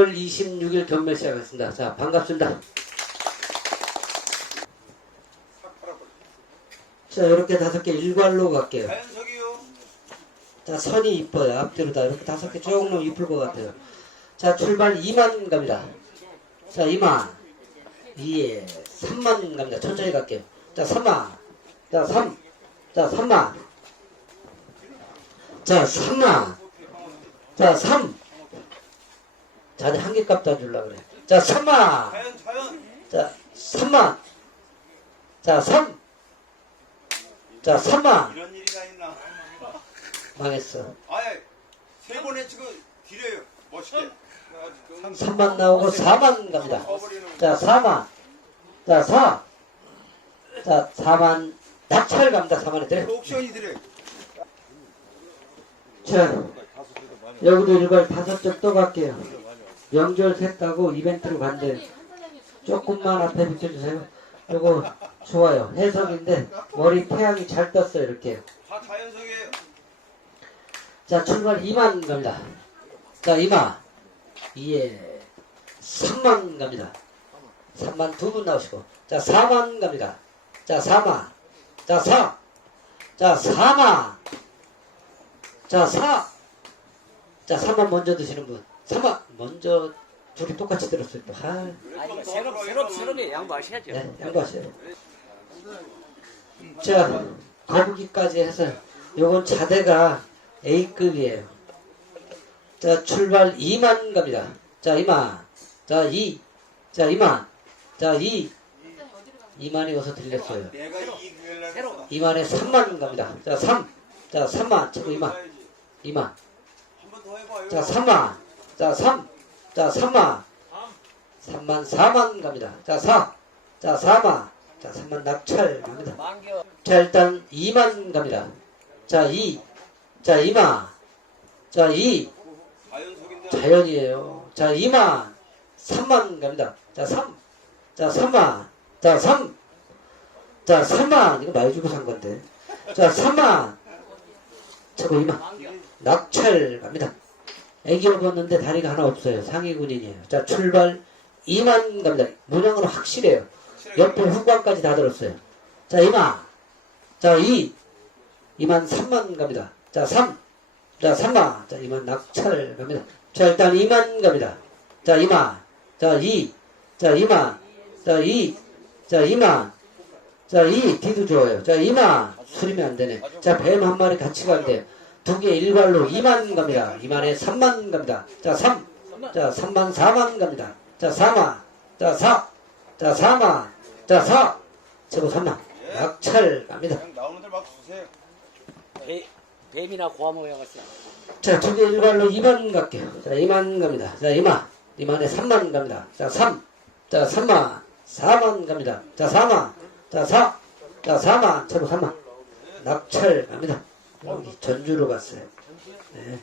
자, 1월 26일 경매 시작하겠습니다. 자, 반갑습니다. 자, 이렇게 다섯 개 일괄로 갈게요. 자, 선이 이뻐요. 앞뒤로 다 이렇게 다섯 개쭉 놓으면 이쁠 것 같아요. 자, 출발 2만 갑니다. 자, 2만. 2에 3만 갑니다. 천천히 갈게요. 자, 3만. 자, 3. 자, 3만. 자, 3만. 자, 3. 자, 이제 한개 값 다 주려고 그래. 자, 3만. 자연 자연. 자, 3만. 자, 3. 자, 3만. 이런 일이가 있나? 망했어. 아예 세 번에 지금 딜해요. 멋있게. 3만 나오고 4만 갑니다. 자, 4만. 자, 4. 자, 4만. 낙찰 갑니다. 4만에 돼. 옥션이 딜해. 자, 여기도 일괄 다섯 점 또 갈게요. 명절 셋 가고 이벤트로 간대. 조금만 앞에 비춰주세요. 요거 좋아요. 해석인데 머리 태양이 잘 떴어요. 이렇게. 다 자연석이에요. 자, 출발 2만 갑니다. 자, 2만. 2에 3만 갑니다. 3만 두 분 나오시고. 자, 4만 갑니다. 자, 4만. 자, 4. 자, 4만. 자, 4. 자, 3만 먼저 드시는 분. 3만. 먼저 둘이 똑같이 들었어요. 또. 아, 아, 이거 새롭, 새롭, 새롭게 양보하셔야죠. 네, 양보하세요. 자, 거북이까지 해서 요건 자대가 A급이에요. 자, 출발 2만 갑니다. 자, 2만. 자, 2. 자, 2만. 자, 2. 2만이 어서 들렸어요. 내가 이 기회를 새로. 2만에 3만 갑니다. 자, 3. 자, 3만. 최고 2만. 2만. 한번 더 해봐요. 자, 3만. 자, 3. 자, 3만. 3만 4만 갑니다. 자, 4. 자, 4만. 자, 3만 낙찰 갑니다. 자, 일단 2만 갑니다. 자, 2. 자, 2만. 자, 2. 자연석인데. 자연이에요. 자, 2만. 3만 갑니다. 자, 3. 자, 3만. 자, 3. 자, 3만. 이거 많이 주고 산 건데. 자, 3만. 최고 2만. 만겨. 낙찰 갑니다. 애기를 걷는데 다리가 하나 없어요. 상위 군인이에요. 자, 출발 2만 갑니다. 문양은 확실해요. 옆에 후광까지 다 들었어요. 자, 2만. 자, 2. 2만 3만 갑니다. 자, 3. 자, 3만. 자, 2만 낙찰 갑니다. 자, 일단 2만 갑니다. 자, 2만. 자, 2. 자, 2만. 자, 2. 자, 2만. 자, 2. D도 좋아요. 자, 2만. 수리면 안 되네. 자, 뱀 한 마리 같이 간대. 두 개 일괄로 2만 갑니다. 2만에 3만 갑니다. 자, 3. 자, 3만 4만 갑니다. 자, 4만. 자, 4. 자, 4만. 자, 4. 최고 3만. 낙찰 갑니다. 나오는 대로 막 주세요. 배, 뱀이나 고아 모양 같이. 자, 두 개 일괄로 2만 갈게요. 자, 2만 갑니다. 자, 2만. 2만에 3만 갑니다. 자, 3. 자, 3만. 4만 갑니다. 자, 4만. 자, 4. 자, 4만. 최고 3만. 낙찰 갑니다. 전주로 갔어요. 네.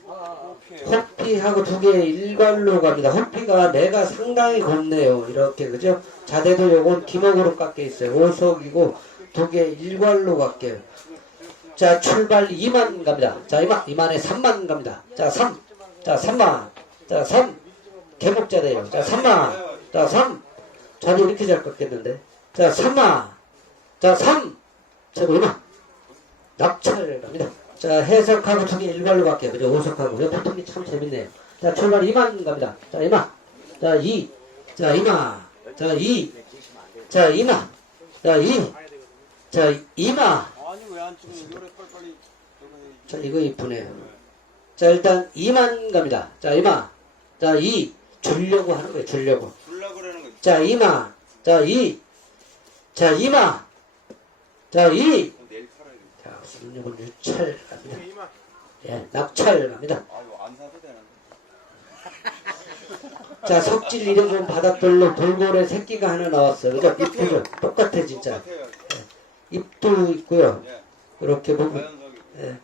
호피하고 두 개 일괄로 갑니다. 호피가 내가 상당히 곱네요. 이렇게 그죠? 자대도 요건 기목으로 깎여 있어요. 오석이고 두 개 일괄로 갈게요. 자 출발 2만 갑니다. 자 2만 2만에 3만 갑니다. 자 3. 자 3만. 자 3. 개목자대요. 자 3만. 자 3. 자도 이렇게 잘 깎겠는데. 자 3만. 자 3. 최고 2만. 낙찰 갑니다. 자, 해석하고 두개 일괄로 갈게요. 그죠? 오석하고. 이거 보통이 참 재밌네요. 자, 출발 2만 갑니다. 자, 2만. 자, 2. 자, 2만. 자, 2. 자, 2만. 자, 2. 자, 2만. 아니 왜안 찍어? 노래 빨리빨리. 자, 이거 이쁘네요. 자, 일단 2만 갑니다. 자, 2만. 자, 2. 주려고 하는 거예요. 거. 자, 2만. 자, 2. 자, 2만. 자, 2. 요건 유찰 갑니다. 예, 낙찰 갑니다. 자, 석질 이래좀 바닷돌로 돌고래 새끼가 하나 나왔어요. 그죠? 입도 똑같아, 진짜. 똑같아요. 입도 있고요. 예. 이렇게 보면. 예.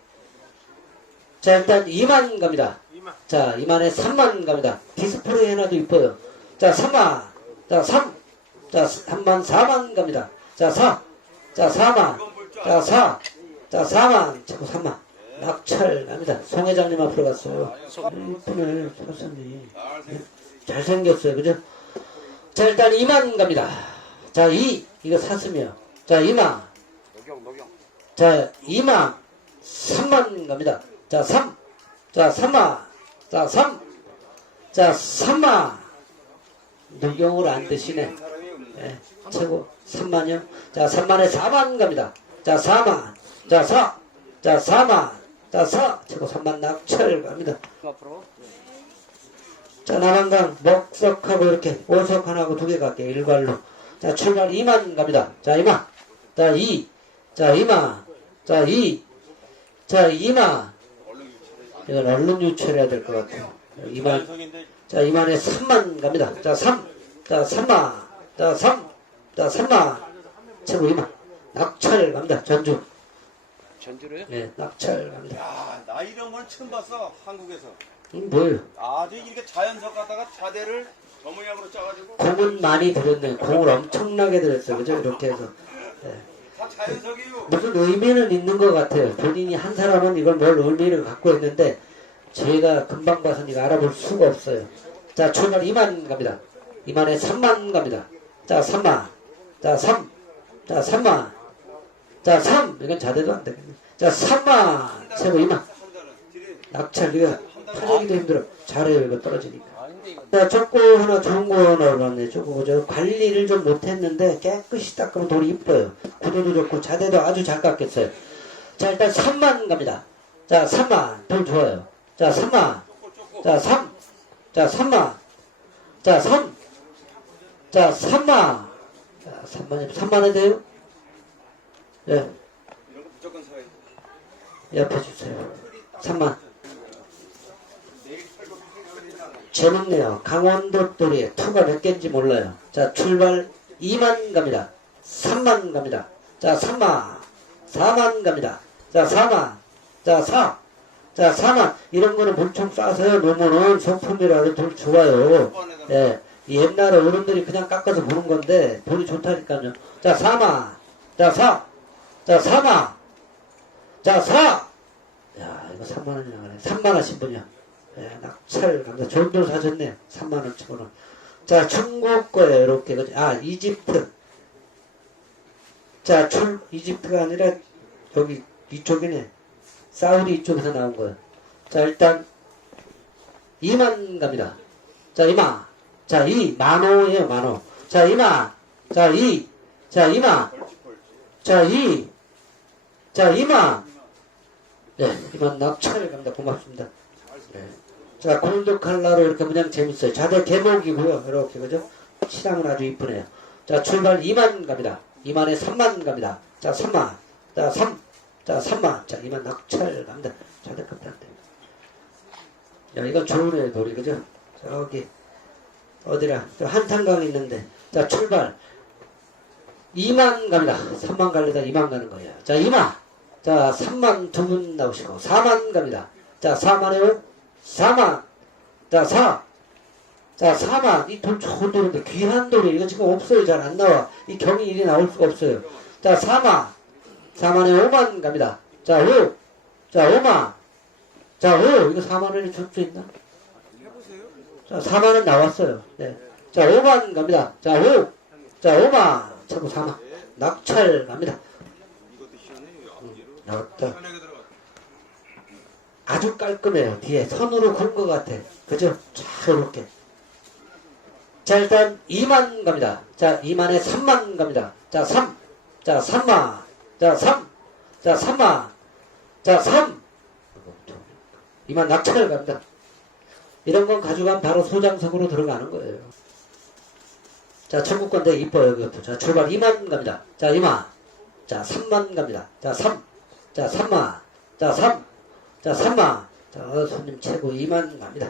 자, 일단 2만 갑니다. 자, 2만에 3만 갑니다. 디스플레이 하나도 이뻐요. 자, 3만. 자, 3. 자, 3만 4만 갑니다. 자, 4. 자, 4만. 이건 볼줄 자, 4. 자, 4만. 자꾸 3만. 낙찰 갑니다. 송 회장님 앞으로 갔어요. 이쁘네, 사장님. 알 잘생겼어요. 그죠? 자, 일단 2만 갑니다. 자, 2. 이거 사슴이요. 자, 2만. 녹용, 녹용. 자, 2만. 3만 갑니다. 자, 3. 자, 3만. 자, 3. 자, 3만. 녹용을 안 드시네. 예, 최고 3만이요. 자, 3만에 4만 갑니다. 자, 4만. 자, 4. 자, 4만. 자, 4. 최고 3만 낙찰 갑니다. 앞으로. 자, 남한강 먹석하고 이렇게 오석 하나하고 두 개 갈게요. 일괄로. 자, 출발 2만 갑니다. 자, 2만. 자, 2. 자, 2만. 자, 2. 자, 2만. 이건 얼른 유출해야 될 것 같아요. 2만. 자연석인데 자, 2만에 3만 갑니다. 자, 3. 자, 3만. 자, 3. 자, 3만. 최고 2만. 낙찰 갑니다. 전주. 전주로요? 예, 낙찰 갑니다. 야, 나 이런 건 처음 봤어 한국에서. 음, 뭐예요? 아주 이렇게 자연석 갖다가 자대를 저 모양으로 짜가지고 공은 많이 들였네요. 공을 엄청나게 들였어요. 그죠? 이렇게 해서. 다 자연석이에요. 무슨 의미는 있는 것 같아요. 본인이 한 사람은 이걸 뭘 의미를 갖고 있는데 제가 금방 봐서 이거 알아볼 수가 없어요. 자, 출발 2만 갑니다. 2만에 3만 갑니다. 자, 3만. 자, 3. 자, 3만. 자, 3. 이건 자대도 안 되겠네. 자, 3만. 최고 2만. 한 달은 뒤에 낙찰, 이거 파내기도 힘들어. 잘해요, 이거 떨어지니까. 자, 조금 하나 거 하나 얻었네. 조금 그죠? 관리를 좀 못했는데 깨끗이 닦으면 돌이 이뻐요. 구도도 좋고 자대도 아주 잘 깎였어요. 자, 일단 3만 갑니다. 자, 3만. 돌 좋아요. 자, 3만. 자, 3. 자, 3만. 자, 3. 자, 3만. 자, 3만이, 3만에 돼요? 예, 이런 거 무조건 사야 돼. 옆에 주세요. 3만. 재밌네요. 강원도 돌이 투가 몇 개인지 몰라요. 자, 출발 2만 갑니다. 3만 갑니다. 자, 3만. 4만 갑니다. 자, 4만. 자, 4. 자, 4만. 이런 거는 물총 쏴서요. 놓으면은 소품이라도 돌 좋아요. 예. 옛날에 어른들이 그냥 깎아서 보는 건데 돌이 좋다니까요. 자, 4만. 자, 4. 자, 4만. 자, 4. 야, 이거 3만 원이 나 가네. 3만 하신 분이야. 예, 낙찰 감사. 좋은 돌 사셨네요. 3만 원 치고는. 자, 중국 거예요. 이렇게. 아, 이집트. 자, 출, 이집트가 아니라 여기 이쪽이네. 사우디 이쪽에서 나온 거예요. 자, 일단 2만 갑니다. 자, 2만. 자, 2. 만호예요, 만호. 자, 2만. 자, 2. 자, 2만. 벌집 벌집. 자, 2. 자, 2만. 네, 이만 낙찰 갑니다. 고맙습니다. 네. 자, 골드 칼라로 이렇게 그냥 재밌어요. 자대 개목이고요. 이렇게, 그죠? 시랑은 아주 이쁘네요. 자, 출발 2만 갑니다. 2만에 3만 갑니다. 자, 3만. 자, 3. 자, 3만. 자, 2만 낙찰 갑니다. 자대 돼. 야, 이건 좋은 애 돌이, 그죠? 저기, 어디라, 저 한탄강 있는데. 자, 출발. 2만 갑니다. 3만 갈려다 2만 가는 거예요. 자, 2만. 자, 3만 두 분 나오시고, 4만 갑니다. 자, 4만에요? 4만. 자, 4. 자, 4만. 이 돌 좋은 돌인데, 귀한 돌이, 이거 지금 없어요. 잘 안 나와. 이 경이 일이 나올 수가 없어요. 자, 4만. 4만에 5만 갑니다. 자, 5. 자, 5만. 자, 5. 이거 4만 원이 줄수 있나? 자, 4만 원 나왔어요. 네. 자, 5만 갑니다. 자, 5. 자, 5만. 최고 4만. 낙찰 갑니다. 나왔다. 아주 깔끔해요. 뒤에 선으로 건것 같아. 그죠? 쫙 이렇게. 자, 일단 2만 갑니다. 자, 2만에 3만 갑니다. 자, 3. 자, 3만. 자, 3. 자, 3만. 자, 3. 2만 낙찰 갑니다. 이런 건 가져가면 바로 소장석으로 들어가는 거예요. 자, 천국 건데 이뻐요, 이것도. 자, 출발 2만 갑니다. 자, 2만. 자, 3만 갑니다. 자, 3. 자, 3만. 자, 3. 자, 3만. 자, 손님 최고 2만 갑니다.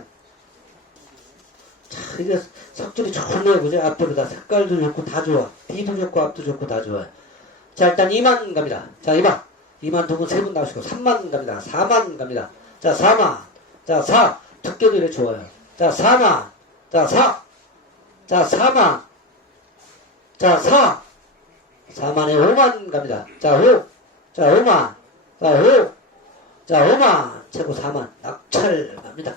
자, 이게 석줄이 좋네요. 그죠? 앞뒤로 다 색깔도 좋고 다 좋아. 뒤도 좋고 앞도 좋고 다 좋아요. 자, 일단 2만 갑니다. 자, 2만. 2만 두 분, 세 분 나오시고 3만 갑니다. 4만 갑니다. 자, 4만. 자, 4. 두께도 이래 좋아요. 자, 4만. 자, 4. 자, 4만. 자, 4. 4만에 5만 갑니다. 자, 5. 자, 5만. 자, 5. 자, 5만. 최고 4만. 낙찰 갑니다.